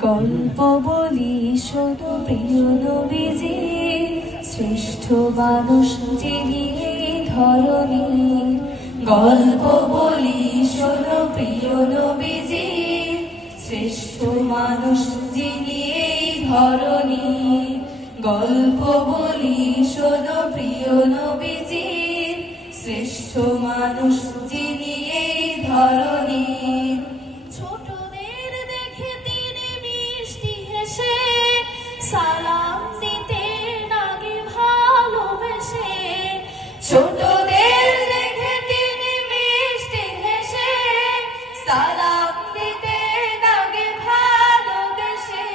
গল্প বলি শোনো প্রিয় নবীজি, শ্রেষ্ঠ মানুষ যিনি এই ধরণী। গল্প বলি শোনো প্রিয় নবীজি, শ্রেষ্ঠ মানুষ যিনি এই ধরণী। গল্প বলি শোনো প্রিয় নবীজি, শ্রেষ্ঠ মানুষ যিনি এই ধরণী। ছোটদের দেখে তিনি মিষ্টি হেসে সালাম দিতেন আগে ভালোবেসে। ছোটদের দেখে তিনি মিষ্টি হেসে সালাম দিতেন আগে ভালোবেসে।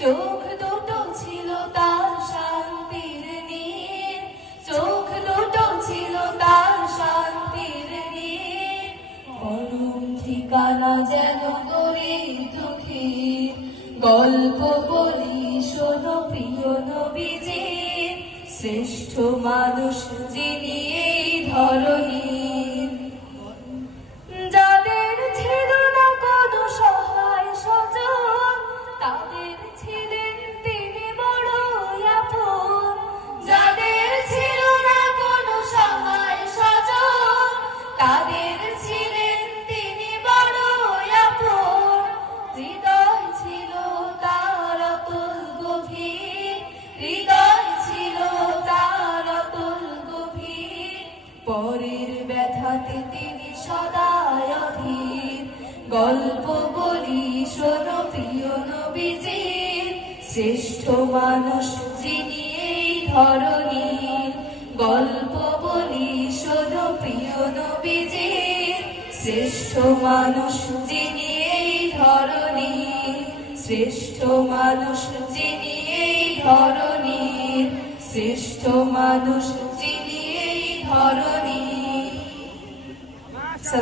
চোখ দুটো ছিল তার শান্তির নীর, চোখ দুটো ছিল তার শান্তির নীর। পরম ঠিকানা যেন গরিব দুঃখী। গল্প বলি শোনো প্রিয় নবীজি, শ্রেষ্ঠ মানুষ যিনি এই ধরণী। যাদের ছিল না কোনো সহায় স্বজন, তাদের ছিলেন তিনি বড় আপন। যাদের ছিল না কোনো সহায় স্বজন, তাদের ছিলেন তিনি বড় আপন। হৃদয় ছিল তার অতুল গভীর, হৃদয় ছিল তার অতুল গভীর। পরের ব্যথাতে তিনি সদাই অধীর। গল্প বলি শোনো প্রিয় নবীজি, শ্রেষ্ঠ মানুষ যিনি এই ধরণী। গল্প বলি শোনো প্রিয় নবীজি, শ্রেষ্ঠ মানুষ যিনি এই ধরণী। শ্রেষ্ঠ মানুষ যিনি এই ধরণী, শ্রেষ্ঠ মানুষ